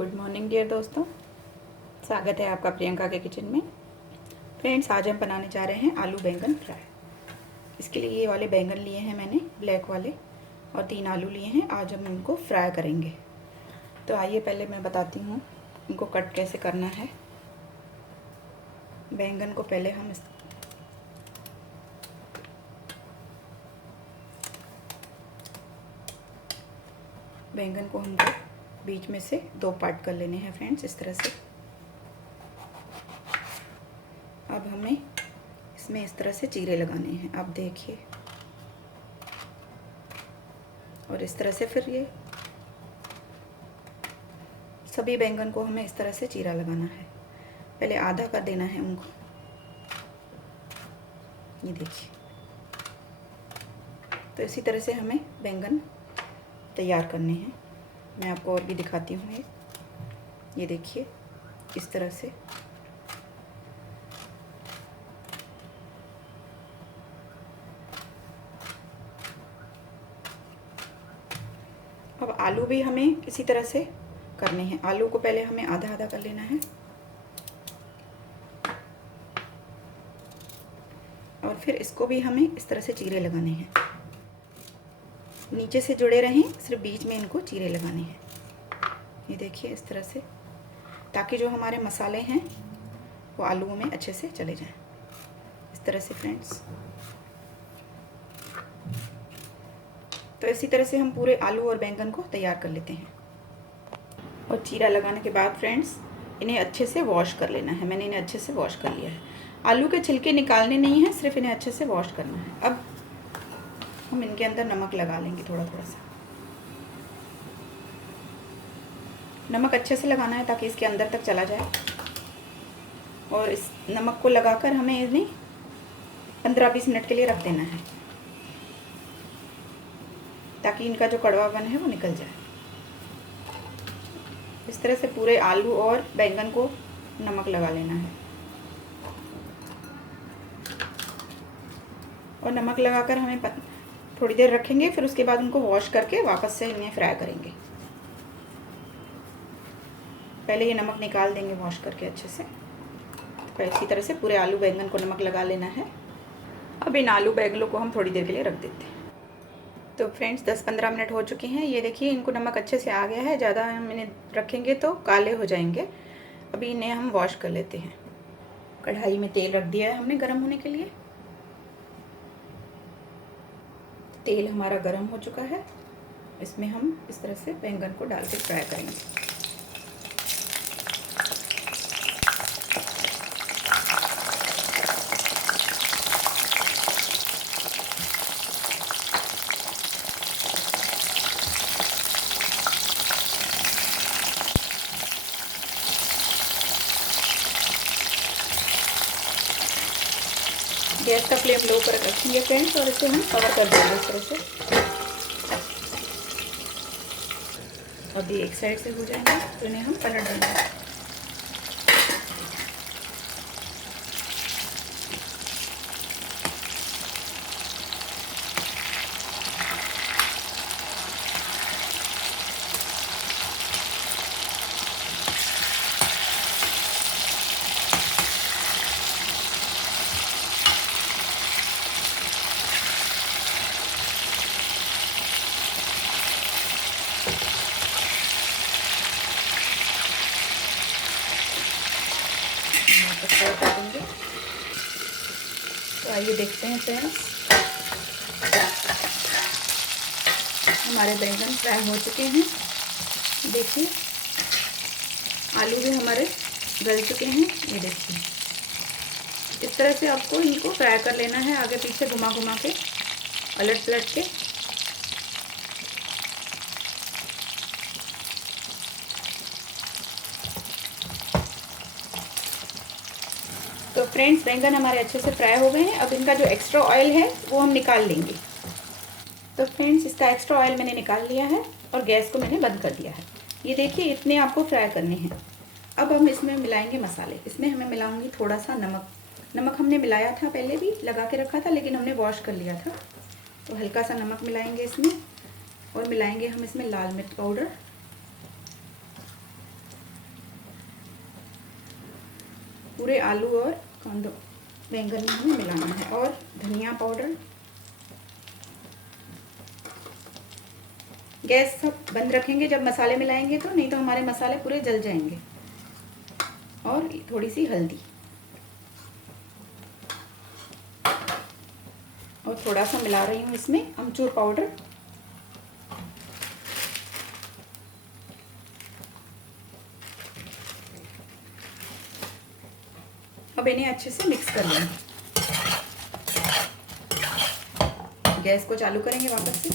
Good morning dear दोस्तों, स्वागत है आपका प्रियंका के किचन में। फ्रेंड्स, आज हम बनाने जा रहे हैं आलू बैंगन फ्राई। इसके लिए ये वाले बैंगन लिए हैं मैंने, ब्लैक वाले, और 3 आलू लिए हैं। आज हम इनको फ्राई करेंगे। तो आइए पहले मैं बताती हूँ इनको कट कैसे करना है। बैंगन को पहले हम बैंगन को हमको बीच में से 2 पार्ट कर लेने हैं फ्रेंड्स, इस तरह से। अब हमें इसमें इस तरह से चीरे लगाने हैं, आप देखिए। और इस तरह से फिर ये सभी बैंगन को हमें इस तरह से चीरा लगाना है। पहले आधा कर देना है उनको, ये देखिए। तो इसी तरह से हमें बैंगन तैयार करने हैं। मैं आपको और भी दिखाती हूँ। ये देखिए, इस तरह से। अब आलू भी हमें इसी तरह से करने हैं। आलू को पहले हमें आधा आधा कर लेना है और फिर इसको भी हमें इस तरह से चीरे लगाने हैं। नीचे से जुड़े रहें, सिर्फ बीच में इनको चीरे लगाने हैं। ये देखिए, इस तरह से, ताकि जो हमारे मसाले हैं वो आलूओं में अच्छे से चले जाएं। इस तरह से फ्रेंड्स। तो इसी तरह से हम पूरे आलू और बैंगन को तैयार कर लेते हैं। और चीरा लगाने के बाद फ्रेंड्स, इन्हें अच्छे से वॉश कर लेना है। मैंने इन्हें अच्छे से वॉश कर लिया है। आलू के छिलके निकालने नहीं हैं, सिर्फ इन्हें अच्छे से वॉश करना है। अब हम इनके अंदर नमक लगा लेंगे, थोड़ा थोड़ा सा। नमक अच्छे से लगाना है ताकि इसके अंदर तक चला जाए। और इस नमक को लगाकर हमें इन्हें 15-20 मिनट के लिए रख देना है, ताकि इनका जो कड़वापन है वो निकल जाए। इस तरह से पूरे आलू और बैंगन को नमक लगा लेना है। और नमक लगाकर हमें थोड़ी देर रखेंगे, फिर उसके बाद उनको वॉश करके वापस से इन्हें फ्राई करेंगे। पहले ये नमक निकाल देंगे वॉश करके अच्छे से। तो इसी तरह से पूरे आलू बैंगन को नमक लगा लेना है। अब इन आलू बैंगनों को हम थोड़ी देर के लिए रख देते हैं। तो फ्रेंड्स, 10-15 मिनट हो चुके हैं। ये देखिए, इनको नमक अच्छे से आ गया है। ज़्यादा हम इन्हें रखेंगे तो काले हो जाएंगे। अभी इन्हें हम वॉश कर लेते हैं। कढ़ाई में तेल रख दिया है हमने गर्म होने के लिए। तेल हमारा गर्म हो चुका है। इसमें हम इस तरह से बैंगन को डाल के फ्राई करेंगे। गैस का फ्लेम लो पर रखेंगे फ्रेंड्स, और इसे हम कवर कर देंगे इस तरह से। और ये एक साइड से हो जाएंगे तो इन्हें हम पलट देंगे। फ्राई कर देंगे। तो आइए देखते हैं फ्रेंड्स, हमारे बैंगन फ्राई हो चुके हैं। देखिए, आलू भी हमारे गल चुके हैं। ये देखिए, इस तरह से आपको इनको फ्राई कर लेना है, आगे पीछे घुमा घुमा के, पलट पलट के। तो फ्रेंड्स, बैंगन हमारे अच्छे से फ्राई हो गए हैं। अब इनका जो एक्स्ट्रा ऑयल है वो हम निकाल लेंगे। तो फ्रेंड्स, इसका एक्स्ट्रा ऑयल मैंने निकाल लिया है और गैस को मैंने बंद कर दिया है। ये देखिए, इतने आपको फ्राई करने हैं। अब हम इसमें मिलाएंगे मसाले। इसमें हमें मिलाऊंगी थोड़ा सा नमक। नमक हमने मिलाया था, पहले भी लगा के रखा था, लेकिन हमने वॉश कर लिया था। तो हल्का सा नमक मिलाएंगे इसमें। और मिलाएंगे हम इसमें लाल मिर्च पाउडर, पूरे आलू और कांदों बैंगन में हमें मिलाना है। और धनिया पाउडर। गैस सब बंद रखेंगे जब मसाले मिलाएंगे तो, नहीं तो हमारे मसाले पूरे जल जाएंगे। और थोड़ी सी हल्दी और थोड़ा सा मिला रही हूँ इसमें अमचूर पाउडर। अब इन्हें अच्छे से मिक्स कर लेंगे। गैस को चालू करेंगे वापस से।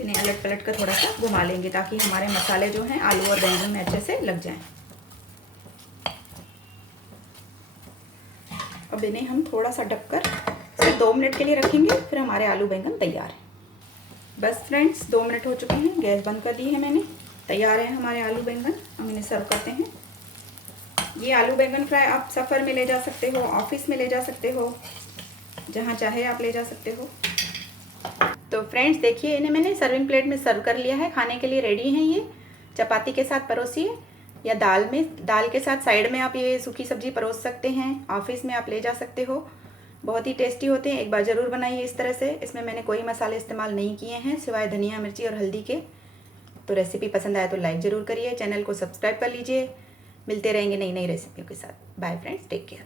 इन्हें अलट पलट कर थोड़ा सा घुमा लेंगे ताकि हमारे मसाले जो हैं आलू और बैंगन में अच्छे से लग जाएं। अब इन्हें हम थोड़ा सा ढककर सिर्फ 2 मिनट के लिए रखेंगे, फिर हमारे आलू बैंगन तैयार हैं। बस फ्रेंड्स 2 मिनट हो चुके हैं, गैस बंद कर दी है मैंने। तैयार है हमारे आलू बैंगन। हम इन्हें सर्व करते हैं। ये आलू बैंगन फ्राई आप सफ़र में ले जा सकते हो, ऑफिस में ले जा सकते हो, जहाँ चाहे आप ले जा सकते हो। तो फ्रेंड्स देखिए, इन्हें मैंने सर्विंग प्लेट में सर्व कर लिया है। खाने के लिए रेडी हैं ये। चपाती के साथ परोसिए या दाल के साथ साइड में आप ये सूखी सब्जी परोस सकते हैं। ऑफिस में आप ले जा सकते हो। बहुत ही टेस्टी होते हैं, एक बार ज़रूर बनाइए इस तरह से। इसमें मैंने कोई मसाले इस्तेमाल नहीं किए हैं सिवाय धनिया, मिर्ची और हल्दी के। तो रेसिपी पसंद आए तो लाइक ज़रूर करिए, चैनल को सब्सक्राइब कर लीजिए। मिलते रहेंगे नई नई रेसिपियों के साथ। Bye friends, take care.